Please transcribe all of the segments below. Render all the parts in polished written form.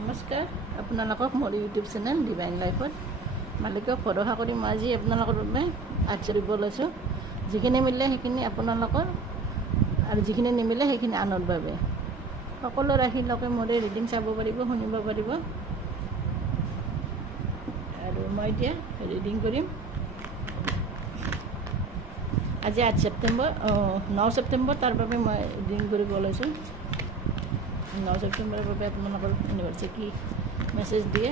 নমস্কাৰ আপোনালোকক মোৰ ইউটিউব চেনেল ডিভাইন লাইফত মালিকক ভৰসা কৰি মই আজি আপোনালোকৰ বাবে আচৰিব লৈছোঁ। যিখিনি মিলে সেইখিনি আপোনালোকৰ আৰু যিখিনি নিমিলে সেইখিনি আনৰ বাবে। সকলো ৰাশিৰ লোকে মোৰ এই ৰিডিং চাব পাৰিব, শুনিব পাৰিব। আৰু মই এতিয়া ৰিডিং কৰিম। আজি 8 ছেপ্টেম্বৰ 9 ছেপ্টেম্বৰ, তাৰ বাবে মই ৰিডিং কৰিব লৈছোঁ। 9 ছেপ্টেম্বৰৰ বাবে আপোনালোকৰ ইউনিভাৰ্ছে কি মেছেজ দিয়ে।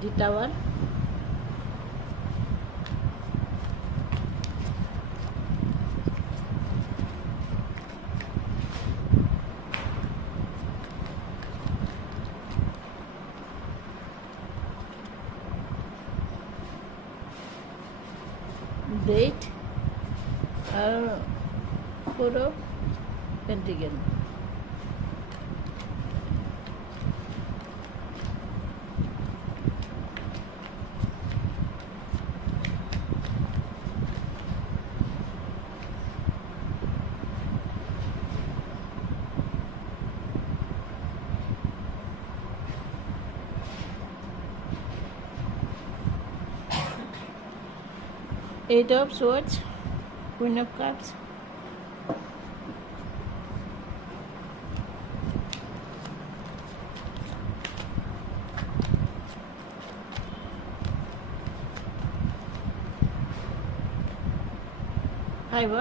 দি টাৱাৰ, ডেট আৰু 4 of pentacle. Eight of Swords, Queen of Cups, Five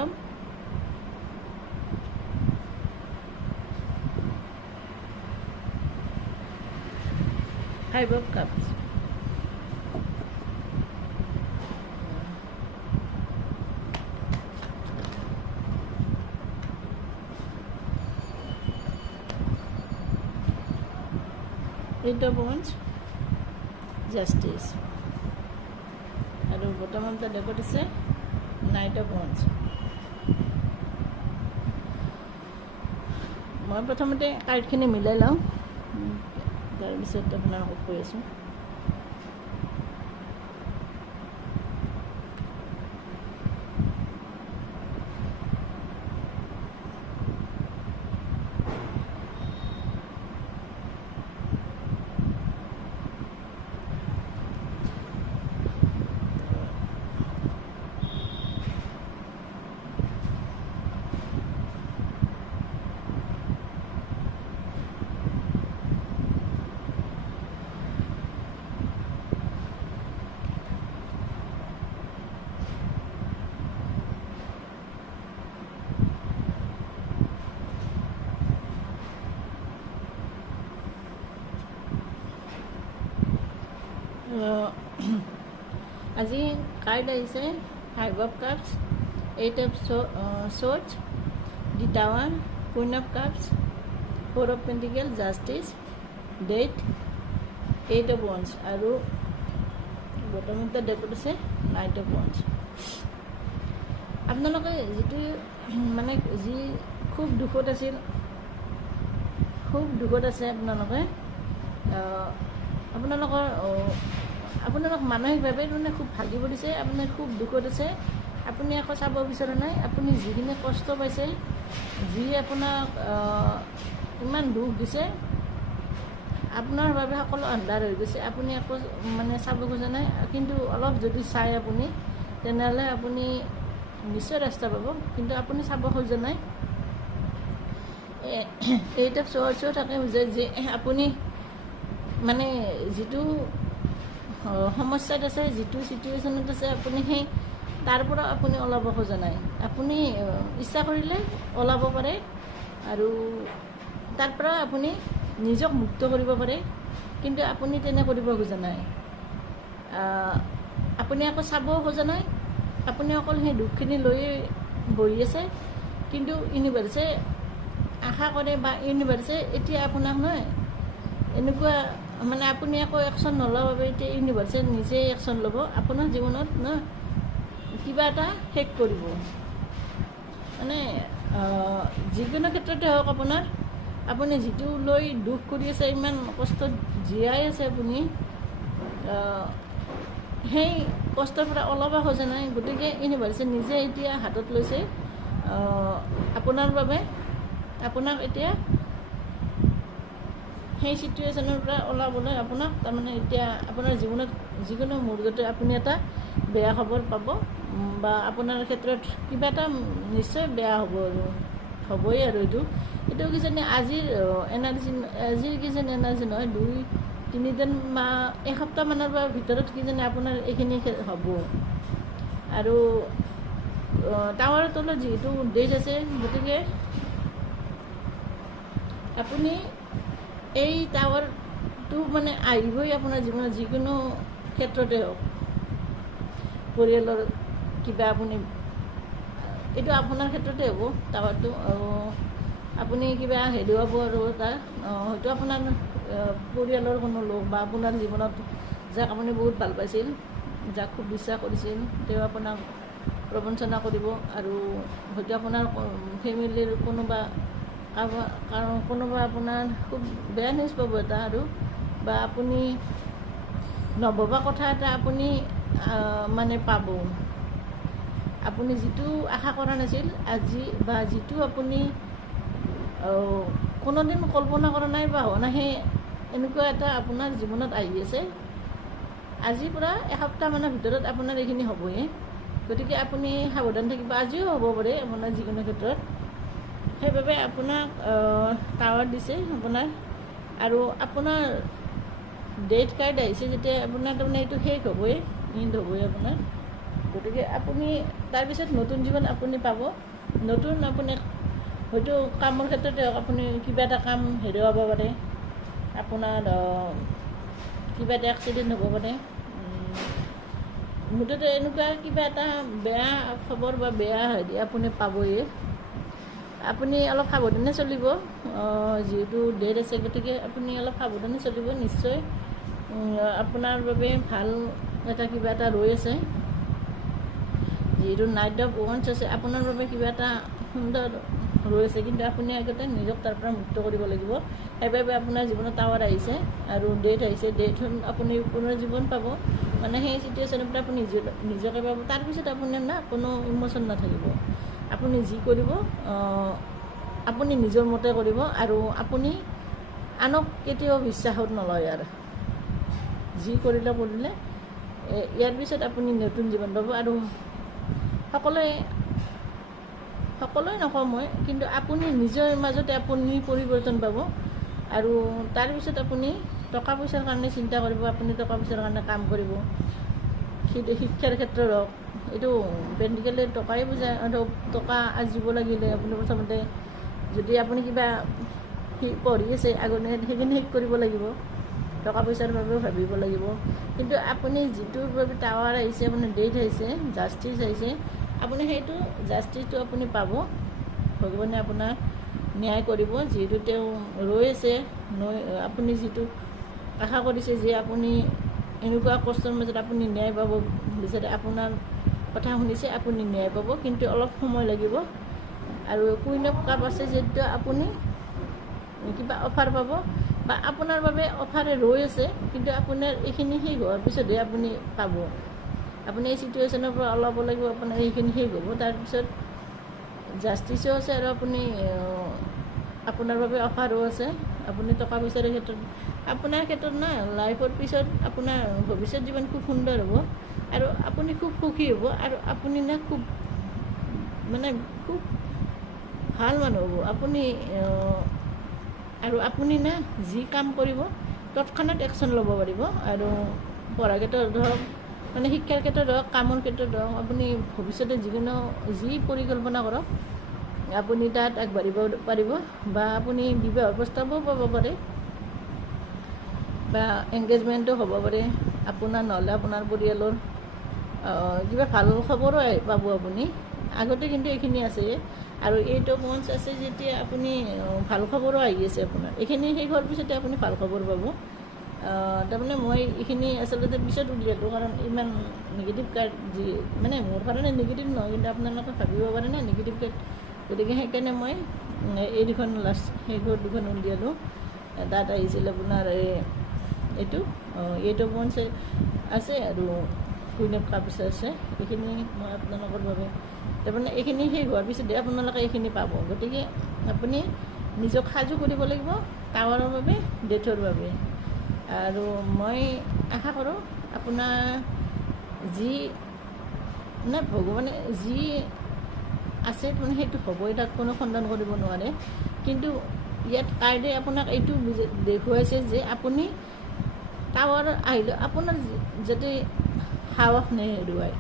of Cups, Eight of Wands, Justice, আৰু বৰ্তমান এটা ডেকত আছে Knight of Wands। মই প্ৰথমতে কাৰ্ডখিনি মিলাই লওঁ, তাৰপিছত আপোনালোকক কৈ আছোঁ। আজি কাৰ্ড আহিছে Five of Cups, Eight of Swords, the tower, Queen of Cups, 4 of Pentacles, Justice, Date, Eight of Wands, আৰু বৰ্তমান এটা ডেকত আছে Knight of Wands। আপোনালোকে যিটো মানে যি খুব দুখত আছিল, খুব দুখত আছে আপোনালোকে, আপোনালোক মানসিকভাৱে মানে খুব ভাগি পৰিছে, আপুনি খুব দুখত আছে। আপুনি আকৌ চাব বিচৰা নাই। আপুনি যিখিনি কষ্ট পাইছে, যি আপোনাক ইমান দুখ দিছে, আপোনাৰ বাবে সকলো আন্ধাৰ হৈ গৈছে। আপুনি আকৌ মানে চাব খোজা নাই, কিন্তু অলপ যদি চাই আপুনি, তেনেহ'লে আপুনি নিশ্চয় ৰাস্তা পাব, কিন্তু আপুনি চাব খোজা নাই। Eight of Swords থাকে বুজে যে আপুনি মানে যিটো সমস্যাত আছে, যিটো চিটুৱেশ্যনত আছে, আপুনি সেই তাৰ পৰা আপুনি ওলাব খোজা নাই। আপুনি ইচ্ছা কৰিলে ওলাব পাৰে, আৰু তাৰ পৰা আপুনি নিজক মুক্ত কৰিব পাৰে, কিন্তু আপুনি তেনে কৰিব খোজা নাই। আপুনি আকৌ চাব খোজা নাই। আপুনি অকল সেই দুখখিনি লৈ বহি আছে, কিন্তু ইউনিভাৰ্ছে আশা কৰে, বা ইউনিভাৰ্ছে এতিয়া আপোনাক নহয় এনেকুৱা মানে আপুনি আকৌ একশ্যন নলোৱাৰ বাবে এতিয়া ইউনিভাৰ্ছে নিজে একশ্যন ল'ব আপোনাৰ জীৱনত ন, কিবা এটা শেষ কৰিব। মানে যিকোনো ক্ষেত্ৰতে হওক আপোনাৰ আপুনি যিটো লৈ দুখ কৰি আছে, ইমান কষ্টত জীয়াই আছে আপুনি, সেই কষ্টৰ পৰা অলপ সহজে নাই। গতিকে ইউনিভাৰ্ছে নিজে এতিয়া হাতত লৈছে আপোনাৰ বাবে, আপোনাক এতিয়া সেই চিটুৱেশ্যনৰ পৰা ওলাবলৈ আপোনাক তাৰমানে এতিয়া আপোনাৰ জীৱনত যিকোনো মুহূৰ্ততে আপুনি এটা বেয়া খবৰ পাব বা আপোনাৰ ক্ষেত্ৰত কিবা এটা নিশ্চয় বেয়া হ'ব আৰু হ'বই। আৰু এইটো কিজানি আজিৰ এনাৰ্জি, আজিৰ কিজানি এনাৰ্জি নহয়, 2-3 দিন বা এসপ্তাহমানৰ ভিতৰত কিজানি আপোনাৰ এইখিনি হ'ব। আৰু টাৱাৰৰ তলত যিহেতু ডেট আছে, গতিকে আপুনি এই টাৱাৰটো মানে আহিবই আপোনাৰ জীৱনত, যিকোনো ক্ষেত্ৰতে হওক, পৰিয়ালৰ কিবা আপুনি, এইটো আপোনাৰ ক্ষেত্ৰতে হ'ব টাৱাৰটো। আপুনি কিবা হেৰুৱাব আৰু তাৰ হয়তো আপোনাৰ পৰিয়ালৰ কোনো লোক বা আপোনাৰ জীৱনত যাক আপুনি বহুত ভাল পাইছিল, যাক খুব বিশ্বাস কৰিছিল, তেওঁ আপোনাক প্ৰবঞ্চনা কৰিব। আৰু হয়তো আপোনাৰ ফেমিলিৰ কোনোবা আপোনাৰ খুব বেয়া নিউজ পাব এটা, আৰু বা আপুনি নভবা কথা এটা আপুনি মানে পাব। আপুনি যিটো আশা কৰা নাছিল আজি, বা যিটো আপুনি কোনোদিন কল্পনা কৰা নাই বা হোৱা নাই, সেই এনেকুৱা এটা আপোনাৰ জীৱনত আহি আছে। আজিৰ পৰা এসপ্তাহমানৰ ভিতৰত আপোনাৰ এইখিনি হ'বই। গতিকে আপুনি সাৱধান থাকিব। আজিও হ'ব পাৰে আপোনাৰ যিকোনো ক্ষেত্ৰত। সেইবাবে আপোনাক টাৱাৰ দিছে আপোনাৰ, আৰু আপোনাৰ ডেট কাৰ্ড আহিছে যেতিয়া আপোনাৰ তাৰমানে এইটো শেষ হ'বই, এণ্ড হ'বই আপোনাৰ। গতিকে আপুনি তাৰপিছত নতুন জীৱন আপুনি পাব। নতুন আপুনি হয়তো কামৰ ক্ষেত্ৰতে হওক, আপুনি কিবা এটা কাম হেৰুৱাব পাৰে, আপোনাৰ কিবা এটা এক্সিডেণ্ট হ'ব পাৰে, মুঠতে এনেকুৱা কিবা এটা বেয়া খবৰ বা বেয়া হেৰি আপুনি পাবই। আপুনি অলপ সাৱধানে চলিব, যিহেতু ডেট আছে, গতিকে আপুনি অলপ সাৱধানে চলিব। নিশ্চয় আপোনাৰ বাবে ভাল এটা কিবা এটা ৰৈ আছে। যিহেতু নাইট অফ ওৱান্স আছে, আপোনাৰ বাবে কিবা এটা সুন্দৰ ৰৈ আছে, কিন্তু আপুনি আগতে নিজক তাৰ পৰা মুক্ত কৰিব লাগিব। সেইবাবে আপোনাৰ জীৱনত টাৱাৰ আহিছে আৰু ডেট আহিছে। ডেটখন আপুনি পুনৰ জীৱন পাব, মানে সেই চিটুৱেশ্যনৰ পৰা আপুনি নিজকে পাব। তাৰপিছত আপোনাৰ কোনো ইম'শ্যন নাথাকিব। আপুনি যি কৰিব আপুনি নিজৰ মতে কৰিব, আৰু আপুনি আনক কেতিয়াও বিশ্বাসত নলয়। আৰু যি কৰিলে ইয়াৰ পিছত আপুনি নতুন জীৱন পাব। আৰু সকলোৱে নকওঁ মই, কিন্তু আপুনি নিজৰ মাজতে আপুনি পৰিৱৰ্তন পাব। আৰু তাৰপিছত আপুনি টকা পইচাৰ কাৰণে চিন্তা কৰিব, আপুনি টকা পইচাৰ কাৰণে কাম কৰিব। শিক্ষাৰ ক্ষেত্ৰত হওক, এইটো প্ৰেক্টিকেলি টকাই বুজায়। আৰু টকা আৰ্জিব লাগিলে আপুনি প্ৰথমতে, যদি আপুনি কিবা পঢ়ি আছে আগতে, সেইখিনি শেষ কৰিব লাগিব। টকা পইচাৰ বাবেও ভাবিব লাগিব। কিন্তু আপুনি যিটোৰ বাবে টাৱাৰ আহিছে, আপোনাৰ ডেট আহিছে, জাষ্টিছ আহিছে, আপুনি সেইটো জাষ্টিছটো আপুনি পাব। ভগৱানে আপোনাক ন্যায় কৰিব, যিহেতু তেওঁ ৰৈ আছে। আপুনি যিটো আশা কৰিছে যে আপুনি এনেকুৱা কষ্টৰ মাজত আপুনি ন্যায় পাব বিচাৰে, আপোনাৰ কথা শুনিছে, আপুনি ন্যায় পাব, কিন্তু অলপ সময় লাগিব। আৰু কুইন অফ কাপ আছে, যিটো আপুনি কিবা অফাৰ পাব, বা আপোনাৰ বাবে অফাৰে ৰৈ আছে, কিন্তু আপোনাৰ এইখিনি শেষ হোৱাৰ পিছতহে আপুনি পাব। আপুনি এই চিটুৱেশ্যনৰ পৰা ওলাব লাগিব, আপোনাৰ এইখিনি শেষ হ'ব। তাৰপিছত জাষ্টিছো আছে, আৰু আপোনাৰ বাবে অফাৰো আছে। আপুনি টকা পইচাৰ ক্ষেত্ৰত, আপোনাৰ ক্ষেত্ৰত লাইফৰ পিছত আপোনাৰ ভৱিষ্যত জীৱন খুব সুন্দৰ হ'ব, আৰু আপুনি খুব সুখী হ'ব, আৰু আপুনি খুব ভাল মানুহ হ'ব আপুনি। আৰু আপুনি যি কাম কৰিব তৎক্ষণাত একশ্যন ল'ব পাৰিব। আৰু পঢ়াৰ ক্ষেত্ৰত হওক, শিক্ষাৰ ক্ষেত্ৰত হওক, কামৰ ক্ষেত্ৰত হওক, আপুনি ভৱিষ্যতে যি পৰিকল্পনা কৰক, আপুনি তাত আগবাঢ়িব পাৰিব। বা আপুনি বিবাহৰ প্ৰস্তাৱো পাব পাৰে, বা এংগেজমেণ্টো হ'ব পাৰে আপোনাৰ, নহ'লে আপোনাৰ পৰিয়ালৰ কিবা ভাল খবৰো পাব আপুনি আগতে। কিন্তু এইখিনি আছে, আৰু এইটো পইণ্টছ আছে যেতিয়া আপুনি ভাল খবৰো আহি আছে আপোনাৰ। এইখিনি শেষ হোৱাৰ পিছতে আপুনি ভাল খবৰ পাব। তাৰমানে মই এইখিনি আচলতে পিছত উলিয়ালোঁ, কাৰণ ইমান নিগেটিভ কাৰ্ড মোৰ কাৰণে নিগেটিভ নহয়, কিন্তু আপোনালোকে ভাবিব পাৰে নিগেটিভ কাৰ্ড গতিকে সেইকাৰণে মই এই দুখন লাষ্ট সেইঘৰ দুখন উলিয়ালোঁ। তাত আহিছিল আপোনাৰ এইটো 8 of Wands আছে আৰু Queen of Cups আছে। এইখিনি মই আপোনালোকৰ বাবে তাৰমানে এইখিনি শেষ হোৱাৰ পিছতে আপোনালোকে এইখিনি পাব। গতিকে আপুনি নিজক সাজু কৰিব লাগিব টাৱাৰৰ বাবে, ডেথৰ বাবে। আৰু মই আশা কৰোঁ আপোনাৰ যি মানে ভগৱানে যি আছে মানে সেইটো হ'বই, তাত কোনো খণ্ডন কৰিব নোৱাৰে। কিন্তু ইয়াত কাৰ্ডে আপোনাক এইটো দেখুৱাইছে যে আপুনি টাৱাৰ আহিলে আপোনাৰ যাতে সাহস নেহেৰুৱায়,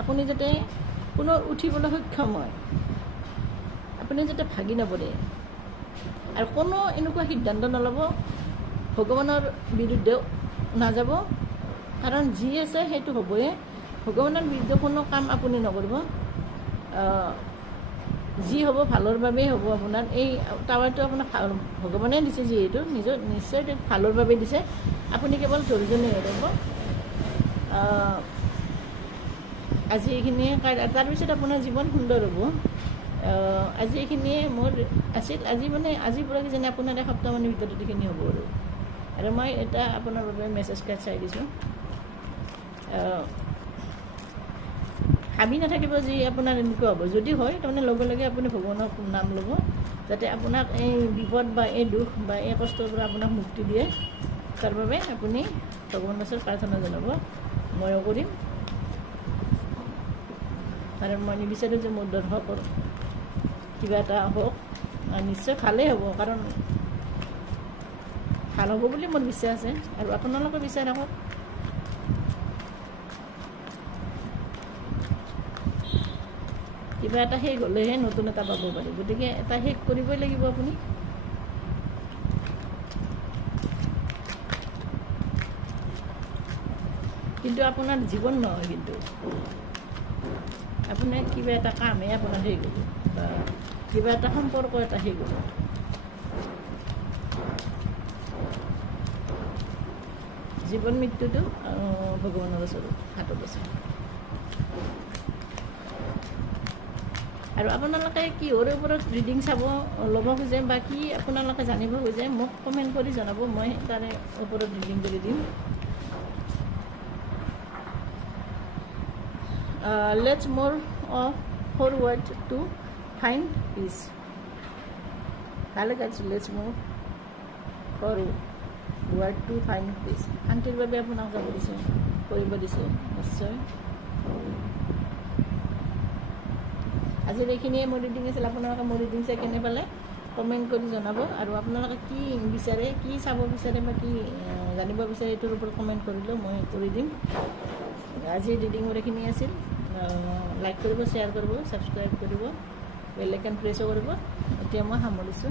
আপুনি যাতে পুনৰ উঠিবলৈ সক্ষম হয়, আপুনি যাতে ভাগি নপৰে আৰু কোনো এনেকুৱা সিদ্ধান্ত নল'ব, ভগৱানৰ বিৰুদ্ধে নাযাব। কাৰণ যি আছে সেইটো হ'বই। ভগৱানৰ বিৰুদ্ধে কোনো কাম আপুনি নকৰিব। যি হ'ব ভালৰ বাবেই হ'ব। আপোনাৰ এই টাৱাৰটো আপোনাক ভগৱানে দিছে, যিহেতু নিশ্চয় ভালৰ বাবে দিছে। আপুনি কেৱল ধৈৰ্য নেহেৰাব। আজি এইখিনিয়ে, তাৰপিছত আপোনাৰ জীৱন সুন্দৰ হ'ব। আজি এইখিনিয়ে মোৰ আছিল। আজিৰ পৰা কিজানি আপোনাৰ এসপ্তাহমানৰ ভিতৰত এইখিনি হ'ব আৰু মই এটা আপোনাৰ বাবে মেছেজ কাৰ্ড চাই দিছোঁ। ভাবি নাথাকিব যে আপোনাৰ এনেকুৱা হ'ব। যদি হয় তাৰমানে লগে লগে আপুনি ভগৱানৰ নাম ল'ব, যাতে আপোনাক এই বিপদ বা এই দুখ বা এই কষ্টৰ পৰা আপোনাক মুক্তি দিয়ে। তাৰ বাবে আপুনি ভগৱানৰ ওচৰত প্ৰাৰ্থনা জনাব। ময়ো কৰিম, কাৰণ মই নিবিচাৰোঁ যে মোৰ দৰ্শকৰ কিবা এটা হওক। নিশ্চয় ভালেই হ'ব, কাৰণ ভাল হ'ব বুলি মোৰ বিশ্বাস আছে আৰু আপোনালোকে বিচাৰ ৰাখক। কিবা এটা শেষ হ'লেহে নতুন এটা পাব পাৰি। গতিকে এটা শেষ কৰিবই লাগিব আপুনি। কিন্তু আপোনাৰ জীৱন নহয়, কিন্তু আপোনাৰ কিবা এটা কামহে আপোনাৰ শেষ হ'ব বা কিবা এটা সম্পৰ্ক এটা শেষ হ'ব। জীৱন মৃত্যুটো ভগৱানৰ ওচৰত হাতত আছে। আৰু আপোনালোকে কিহৰ ওপৰত ৰিডিং চাব ল'ব খোজে বা কি আপোনালোকে জানিব খোজে মোক কমেণ্ট কৰি জনাব। মই তাৰে ওপৰত ৰিডিং কৰি দিম। লেটছ মোৰ ফৰৱাৰ্ড টু ফাইণ্ড পিচ। ভালে কাটিছোঁ। লেটছ মোৰ ফৰৱাৰ্ড টু ফাইণ্ড পিচ। শান্তিৰ বাবে আপোনাক যাব দিছে, কৰিব দিছে নিশ্চয়। আজিৰ এইখিনিয়ে মোৰ ৰিডিং আছিল। আপোনালোকে মোৰ ৰিডিং চাই কেনে পালে কমেণ্ট কৰি জনাব। আৰু আপোনালোকে কি বিচাৰে, কি চাব বিচাৰে বা কি জানিব বিচাৰে এইটোৰ ওপৰত কমেণ্ট কৰিলেও মই কৰি দিম। আজিৰ ৰিডিং মোৰ এইখিনি আছিল। লাইক কৰিব, শ্বেয়াৰ কৰিব, ছাবস্ক্ৰাইব কৰিব, বেল আইকন প্ৰেছো কৰিব। এতিয়া মই সামৰিছোঁ।